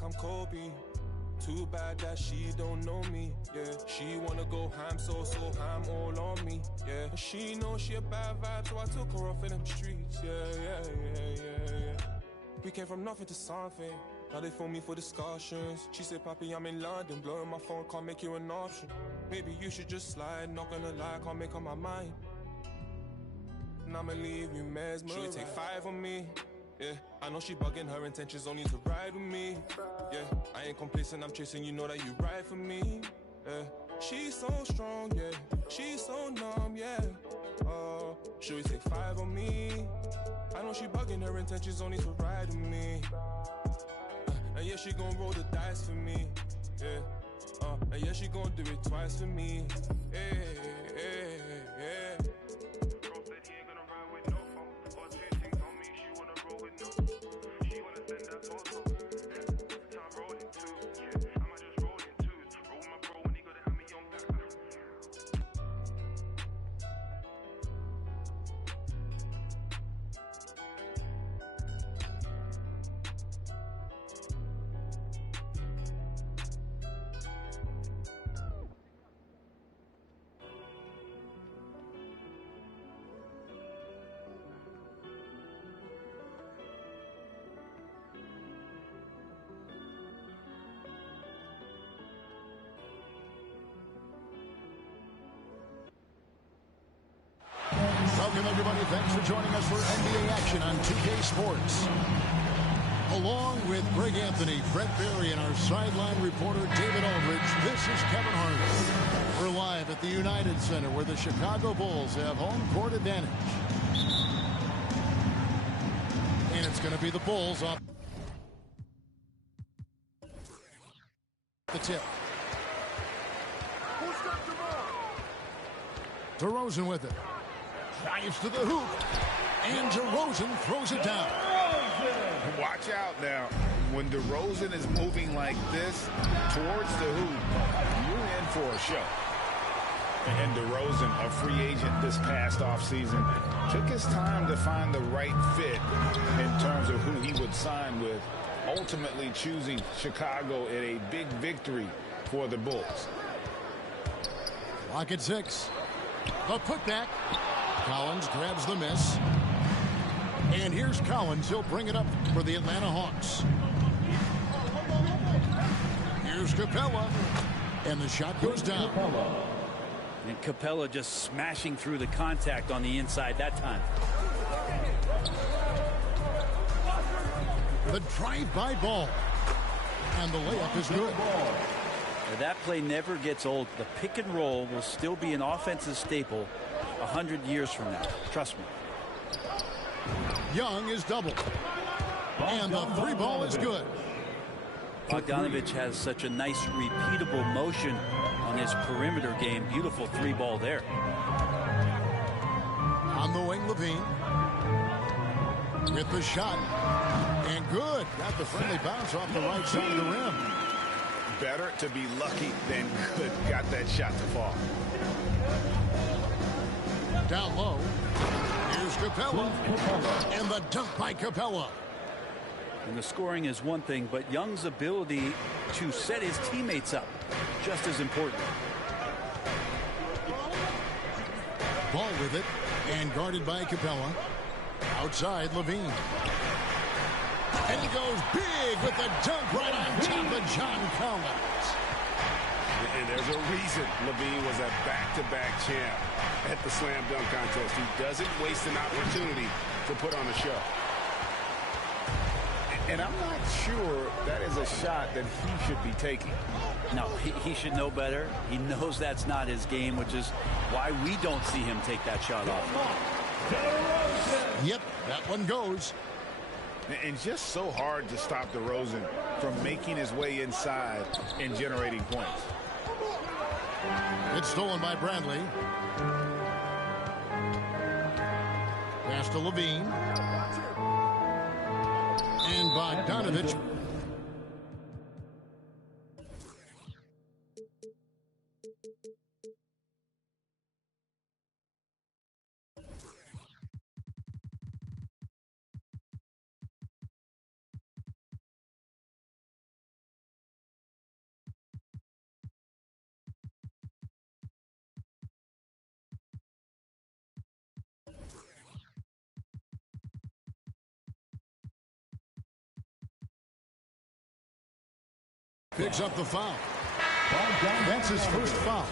like I'm Kobe. Too bad that she don't know me, yeah. She wanna go ham, so ham all on me, yeah. And she knows she a bad vibe, so I took her off in them streets, yeah. We came from nothing to something. Now they phone me for discussions. She said, Papi, I'm in London, blowing my phone, can't make you an option. Maybe you should just slide, not gonna lie, can't make up my mind. And I'ma leave you mesmerized. Should take 5 on me? Yeah, I know she bugging, her intentions only to ride with me. Yeah, I ain't complacent, I'm chasing, you know that you ride for me. Yeah, she's so strong, yeah, she's so numb, yeah. Should we take 5 on me? I know she bugging, her intentions only to ride with me. And yeah, she gon' roll the dice for me. Yeah, and yeah, she gon' do it twice for me. Yeah. Welcome, everybody. Thanks for joining us for NBA action on 2K Sports. Along with Greg Anthony, Brett Berry, and our sideline reporter, David Aldridge, this is Kevin Harlan. We're live at the United Center, where the Chicago Bulls have home court advantage. And it's going to be the Bulls up the tip. Who's got the ball? DeRozan with it. Drives to the hoop, and DeRozan throws it down. Watch out now. When DeRozan is moving like this towards the hoop, you're in for a show. And DeRozan, a free agent this past offseason, took his time to find the right fit in terms of who he would sign with, ultimately choosing Chicago in a big victory for the Bulls. Clock at 6. The putback. Collins grabs the miss. And here's Collins. He'll bring it up for the Atlanta Hawks. Here's Capella. And the shot goes down. And Capella just smashing through the contact on the inside that time. The drive-by ball. And the layup is good. That play never gets old. The pick and roll will still be an offensive staple 100 years from now. Trust me. Young is doubled. And the three ball is good. Bogdanovich has such a nice repeatable motion on his perimeter game. Beautiful three ball there. On the wing, Levine. With the shot. And good. Got the friendly bounce off the right side of the rim. Better to be lucky than good. Got that shot to fall. Down low. Here's Capella. And the dunk by Capella. And the scoring is one thing, but Young's ability to set his teammates up, just as important. Ball with it. And guarded by Capella. Outside, Levine. And he goes big with the dunk right on top of John Collins. And there's a reason Levine was a back-to-back champ at the slam dunk contest. He doesn't waste an opportunity to put on a show. And I'm not sure that is a shot that he should be taking. No, he should know better. He knows that's not his game, which is why we don't see him take that shot off. Yep, that one goes. And just so hard to stop DeRozan from making his way inside and generating points. It's stolen by Bradley. Pass to Levine. And Bogdanovich picks up the foul. That's his first foul.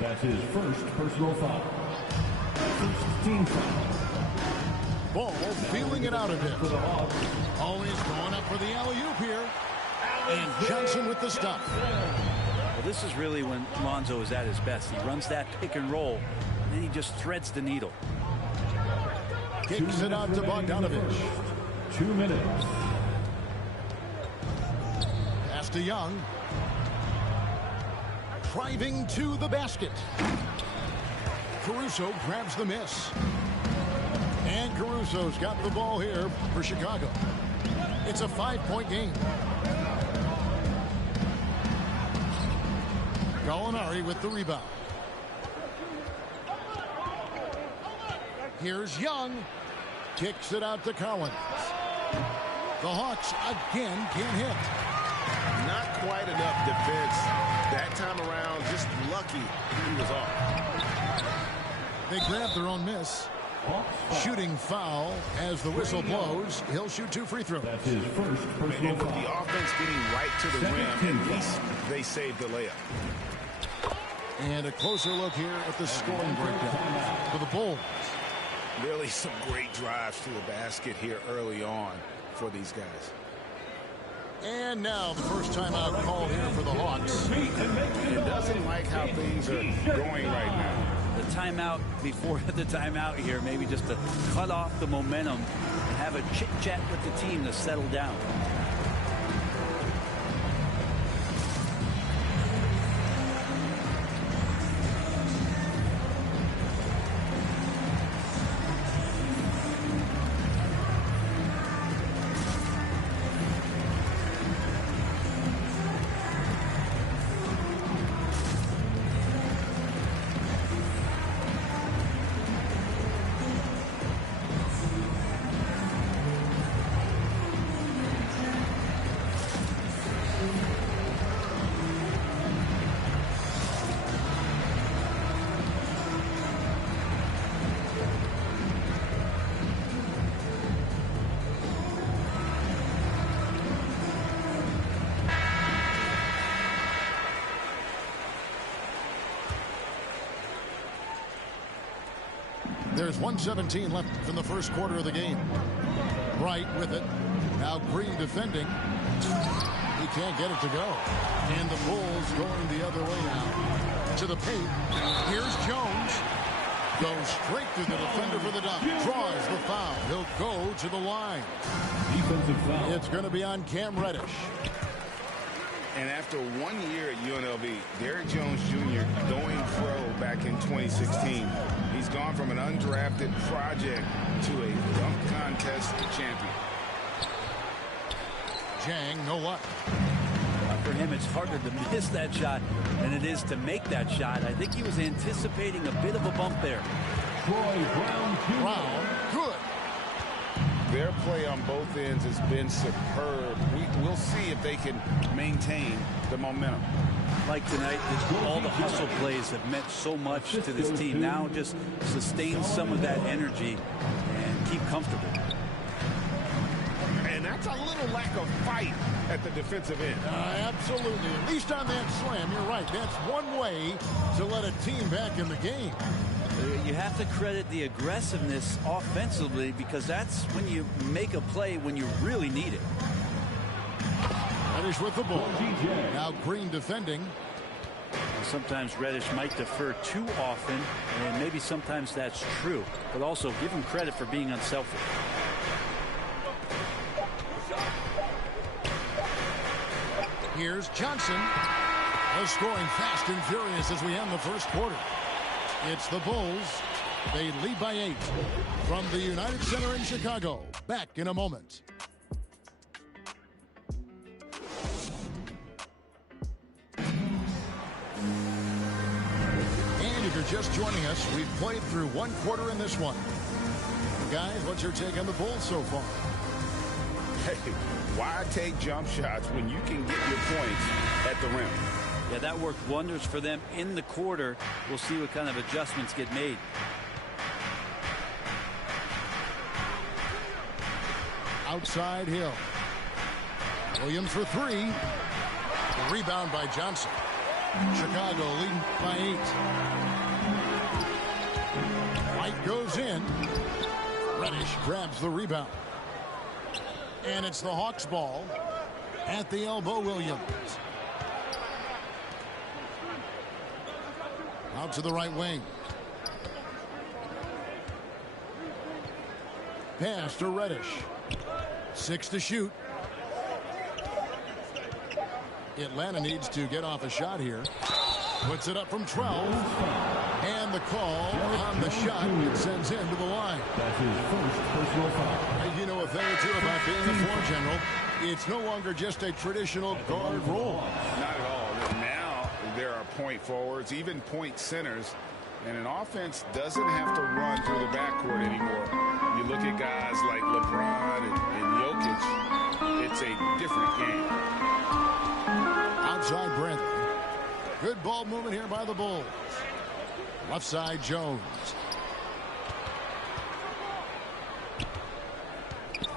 That's his first personal foul. First team foul. Ball feeling it out a bit. Always going up for the alley-oop here. And Johnson with the stop. Well, this is really when Lonzo is at his best. He runs that pick and roll, and then he just threads the needle. Kicks it out to Bogdanovich. 2 minutes. Pass to Young. Driving to the basket. Caruso grabs the miss. And Caruso's got the ball here for Chicago. It's a 5-point game. Gallinari with the rebound. Here's Young. Kicks it out to Collins. The Hawks again can't hit. Not quite enough defense that time around. Just lucky he was off. They grab their own miss. Shooting foul as the whistle blows. He'll shoot 2 free throws. That's his first personal And with foul. the offense getting right to the rim, at least they saved the layup. And a closer look here at the scoring breakdown for the Bulls. Really some great drives to the basket here early on for these guys. And now the first timeout called here for the Hawks. It doesn't like how things are going right now. The timeout before the timeout here, maybe just to cut off the momentum and have a chit-chat with the team to settle down. There's 1:17 left in the first quarter of the game. Wright with it. Now Green defending. He can't get it to go. And the Bulls going the other way now. To the paint. Here's Jones. Goes straight through the defender for the dunk. Draws the foul. He'll go to the line. Defensive foul. It's going to be on Cam Reddish. And after 1 year at UNLV, Derrick Jones Jr. going pro back in 2016. He's gone from an undrafted project to a dunk contest champion. Jang, no luck. For him, it's harder to miss that shot than it is to make that shot. I think he was anticipating a bit of a bump there. Troy Brown Jr. Brown, good. Their play on both ends has been superb. We'll see if they can maintain the momentum. Like tonight, all the hustle plays have meant so much to this team. Now just sustain some of that energy and keep comfortable. And that's a little lack of fight at the defensive end. Absolutely. At least on that slam, you're right. That's one way to let a team back in the game. You have to credit the aggressiveness offensively because that's when you make a play when you really need it. Reddish with the ball. Now Green defending. Sometimes Reddish might defer too often, and maybe sometimes that's true. But also give him credit for being unselfish. Here's Johnson. They're scoring fast and furious as we end the first quarter. It's the Bulls. They lead by 8 from the United Center in Chicago. Back in a moment. And if you're just joining us, we've played through one quarter in this one. Guys, what's your take on the Bulls so far? Hey, why take jump shots when you can get your points at the rim? Yeah, that worked wonders for them in the quarter. We'll see what kind of adjustments get made. Outside Hill. Williams for 3. The rebound by Johnson. Chicago leading by 8. White goes in. Reddish grabs the rebound. And it's the Hawks ball at the elbow. Williams. Out to the right wing. Pass to Reddish. 6 to shoot. Atlanta needs to get off a shot here. Puts it up from 12. And the call on the shot. It sends him to the line. That's his first personal foul. You know a thing or two about being a floor general. It's no longer just a traditional guard role. Not at all. Now there are point forwards, even point centers. And an offense doesn't have to run through the backcourt anymore. You look at guys like LeBron and Jokic, it's a different game. Outside Bradley. Good ball movement here by the Bulls. Left side Jones.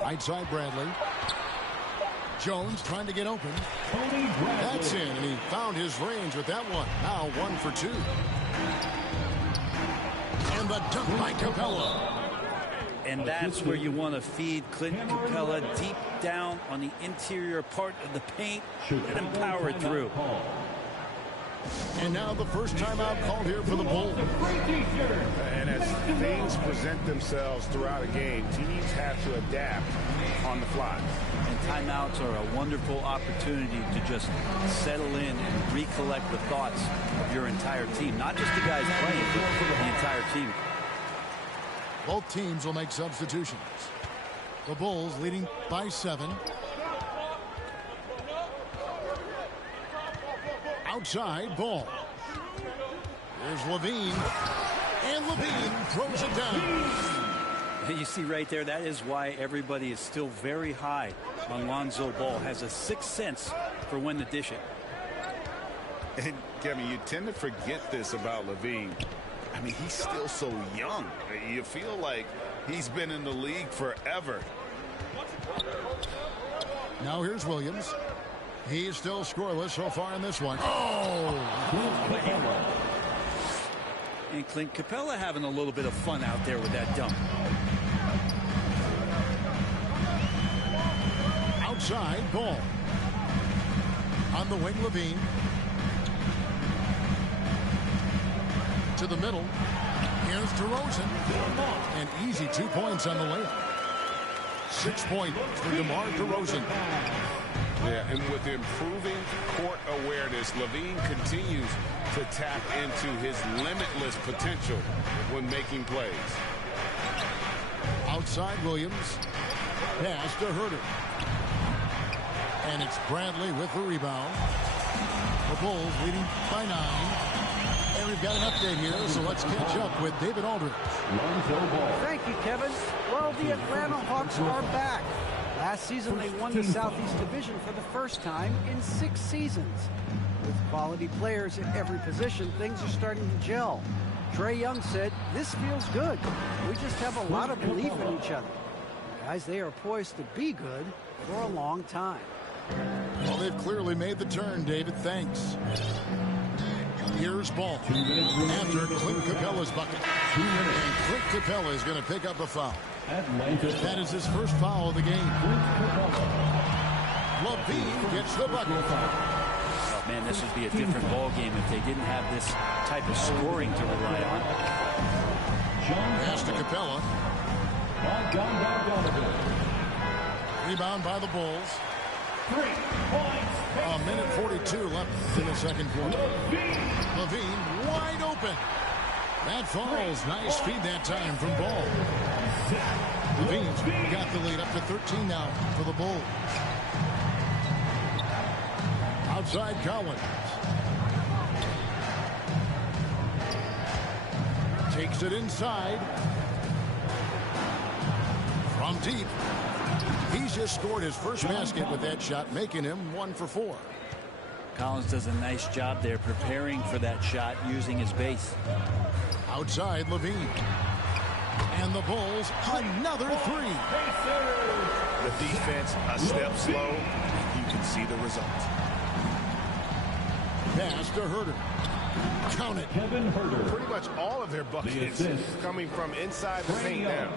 Right side Bradley. Jones trying to get open. That's in, and he found his range with that one. Now 1 for 2. And the dunk by Capella. And that's where you want to feed Clint Capella, deep down on the interior part of the paint and power it through. And now the first timeout called here for the Bulls. And as things present themselves throughout a game, teams have to adapt on the fly. And timeouts are a wonderful opportunity to just settle in and recollect the thoughts of your entire team. Not just the guys playing, but the entire team. Both teams will make substitutions. The Bulls leading by 7. Outside ball. Here's Levine. And Levine throws it down. You see right there, that is why everybody is still very high on Lonzo Ball. Has a sixth sense for when to dish it. And Kevin, you tend to forget this about Levine. I mean, he's still so young. You feel like he's been in the league forever. Now here's Williams. He's still scoreless so far in this one. Oh! And Clint Capella having a little bit of fun out there with that dunk. Outside ball. On the wing, Levine. To the middle. Here's DeRozan. An easy 2 points on the layup. 6 points for DeMar DeRozan. Yeah, and with improving court awareness, Levine continues to tap into his limitless potential when making plays. Outside Williams. Pass to Herter. And it's Bradley with the rebound. The Bulls leading by 9. And we've got an update here, so let's catch up with David Aldridge. Thank you, Kevin. Well, the Atlanta Hawks are back. Last season, they won the Southeast Division for the first time in 6 seasons. With quality players at every position, things are starting to gel. Trae Young said, "This feels good. We just have a lot of belief in each other." Guys, they are poised to be good for a long time. Well, they've clearly made the turn, David. Thanks. Here's Ball. After Clint Capella's bucket. And Clint Capella is going to pick up a foul. That is his first foul of the game. Levine gets the bucket. Oh, man, this would be a different ball game if they didn't have this type of scoring to rely on. Pass to Capella. Rebound by the Bulls. 3 points. A minute 42 left in the second quarter. Levine wide open. That falls. Nice feed that time from Ball. Levine's got the lead up to 13 now for the Bulls. Outside Collins. Takes it inside. From deep. He's just scored his first basket with that shot, making him 1 for 4. Collins does a nice job there preparing for that shot using his base. Outside Levine. And the Bulls, another 3. The defense a step slow. You can see the result. Pass to Herter. Count it. Kevin Herter. Pretty much all of their buckets coming from inside the paint now.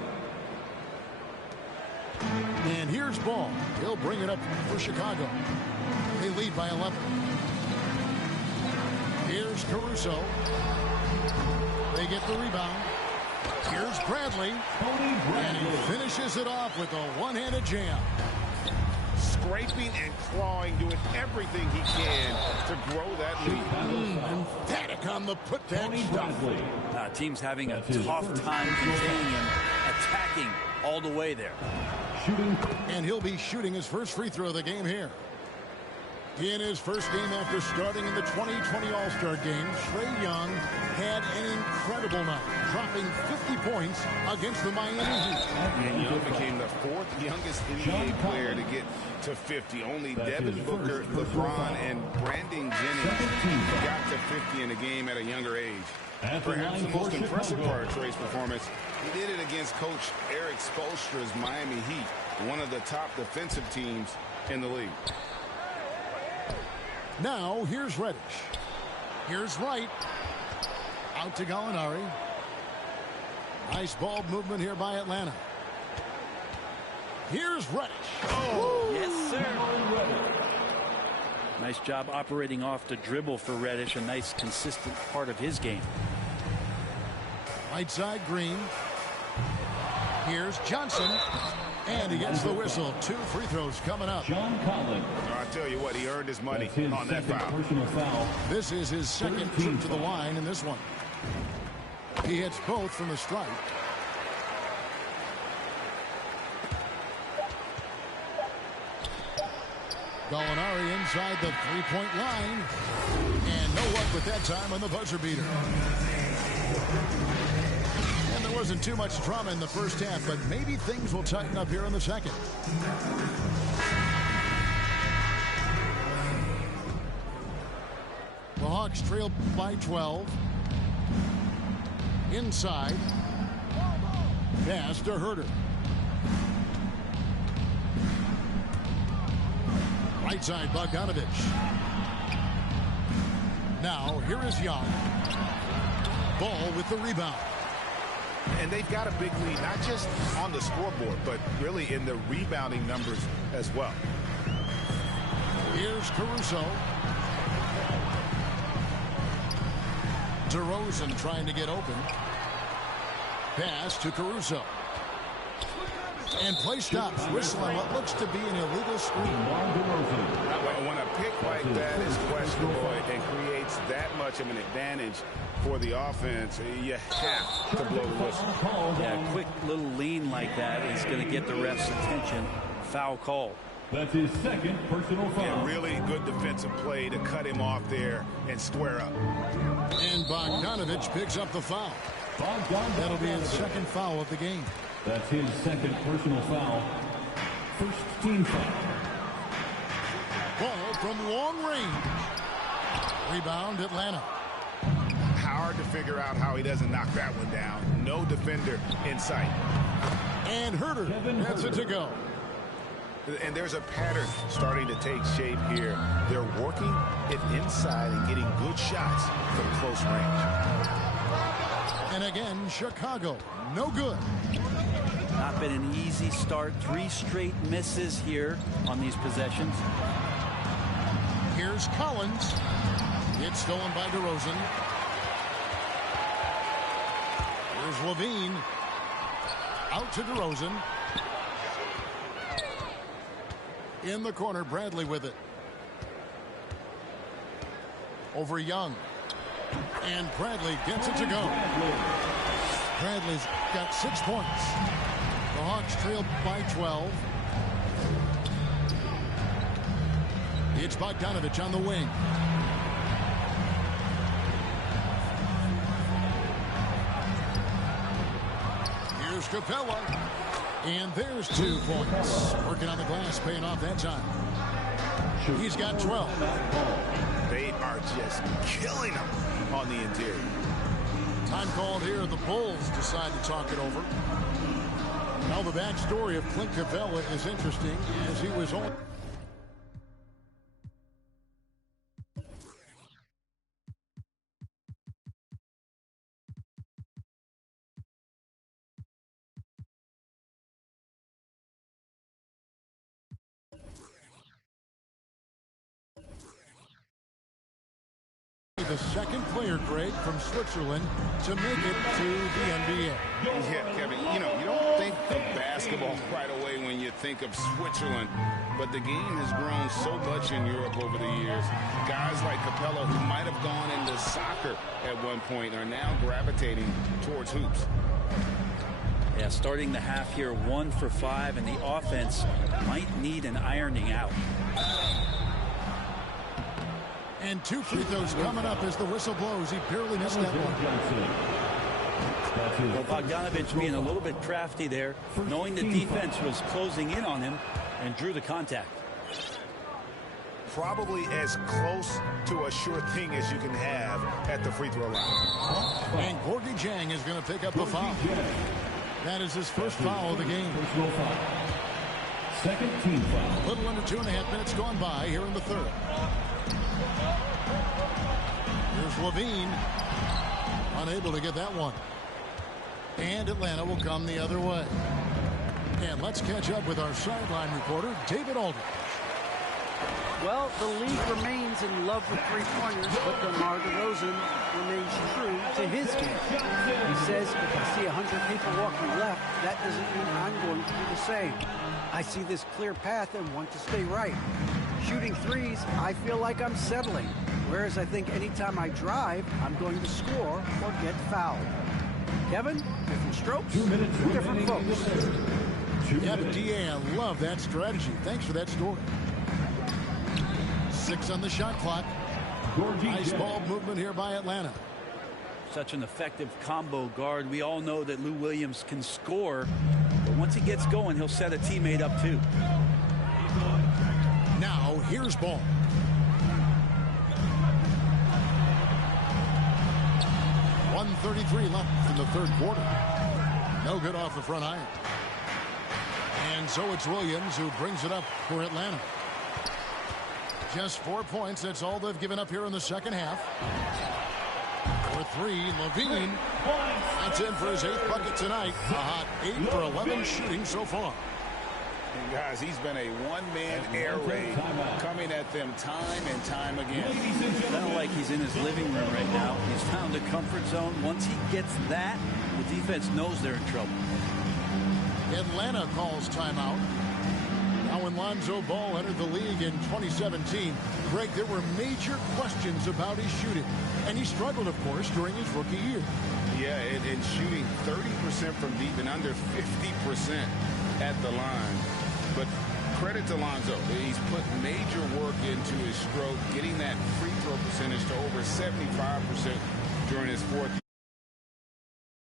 And here's Ball. He'll bring it up for Chicago. They lead by 11. Here's Caruso. They get the rebound. Here's Bradley. And he finishes it off with a one-handed jam. Scraping and clawing, doing everything he can to grow that lead. Emphatic on the putback stuff. Team's having a tough time containing him, attacking all the way there. And he'll be shooting his first free throw of the game here. In his first game after starting in the 2020 All-Star Game, Trae Young had an incredible night, dropping 50 points against the Miami Heat. And Young became the fourth youngest NBA player to get to 50. Only Devin Booker, LeBron, and Brandon Jennings got to 50 in a game at a younger age. Perhaps the most impressive part of Trae's performance, he did it against Coach Eric Spoelstra's Miami Heat, one of the top defensive teams in the league. Now, here's Reddish. Here's Wright. Out to Gallinari. Nice ball movement here by Atlanta. Here's Reddish. Oh, yes, sir. Nice job operating off the dribble for Reddish. A nice, consistent part of his game. Right side, Green. Here's Johnson. And he gets the whistle. 2 free throws coming up. John Collins. I tell you what, he earned his money on that foul. Personal foul. This is his second trip to the line in this one. He hits both from the stripe. Gallinari inside the three-point line. And no luck with that time on the buzzer beater. And there wasn't too much drama in the first half, but maybe things will tighten up here in the second. The Hawks trail by 12. Inside. Pass to Herter. Right side, Bogdanovich. Now, here is Young. Ball with the rebound. And they've got a big lead, not just on the scoreboard, but really in the rebounding numbers as well. Here's Caruso. DeRozan trying to get open. Pass to Caruso. And play stops. Whistle on what looks to be an illegal screen. When a pick like that is questionable and creates that much of an advantage for the offense, you have to blow the whistle. Yeah, a quick little lean like that is going to get the ref's attention. Foul call. That's his second personal foul. Yeah, really good defensive play to cut him off there and square up. And Bogdanovich picks up the foul. That'll be his second foul of the game. That's his second personal foul. First team foul. Ball from long range. Rebound, Atlanta. Hard to figure out how he doesn't knock that one down. No defender in sight. And Herter gets it to go. And there's a pattern starting to take shape here. They're working it inside and getting good shots from close range. And again, Chicago, no good. Not been an easy start. 3 straight misses here on these possessions. Here's Collins. It's stolen by DeRozan. Here's Levine. Out to DeRozan. In the corner, Bradley with it. Over Young. And Bradley gets it to go. Bradley's got 6 points. The Hawks trail by 12. It's Bogdanovich on the wing. Here's Capella. And there's 2 points. Working on the glass, paying off that time. He's got 12. They are just killing him on the interior. Time called here. The Bulls decide to talk it over. Now the backstory of Clint Capella is interesting, as he was only the second player, Greg, from Switzerland to make it to the NBA. Yeah, Kevin, you know, you don't think of basketball right away when you think of Switzerland, but the game has grown so much in Europe over the years. Guys like Capella, who might have gone into soccer at one point, are now gravitating towards hoops. Yeah, starting the half here 1 for 5, and the offense might need an ironing out. And 2 free throws coming up as the whistle blows. He barely missed that one. Well, Bogdanovic being a little bit crafty there, knowing the defense was closing in on him, and drew the contact. Probably as close to a sure thing as you can have at the free throw line. And Gorgui Dieng is going to pick up the foul. That is his first foul of the game. Second team foul. A little under 2.5 minutes gone by here in the third. Here's Levine. Unable to get that one. And Atlanta will come the other way. And let's catch up with our sideline reporter, David Aldridge. Well, the league remains in love with three-pointers, but DeMar DeRozan remains true to his game. He says, if I see 100 people walking left, that doesn't mean I'm going to do the same. I see this clear path and want to stay right. Shooting threes, I feel like I'm settling, whereas I think anytime I drive, I'm going to score or get fouled. Kevin, different strokes, 2 minutes, different folks. Yeah, but DA, I love that strategy. Thanks for that story. 6 on the shot clock. Nice ball movement here by Atlanta. Such an effective combo guard. We all know that Lou Williams can score, but once he gets going, he'll set a teammate up too. Now, here's Ball. .133 left in the third quarter. No good off the front iron. And so it's Williams who brings it up for Atlanta. Just 4 points. That's all they've given up here in the second half. For 3, Levine. That's in for his 8th bucket tonight. A hot 8 for 11 shooting so far. And guys, he's been a one-man air raid coming at them time and time again. Kind of like he's in his living room right now. He's found a comfort zone. Once he gets that, the defense knows they're in trouble. Atlanta calls timeout. Now when Lonzo Ball entered the league in 2017, Greg, there were major questions about his shooting. And he struggled, of course, during his rookie year. Yeah, and shooting 30% from deep and under 50% at the line. But credit to Lonzo. He's put major work into his stroke, getting that free throw percentage to over 75% during his 4th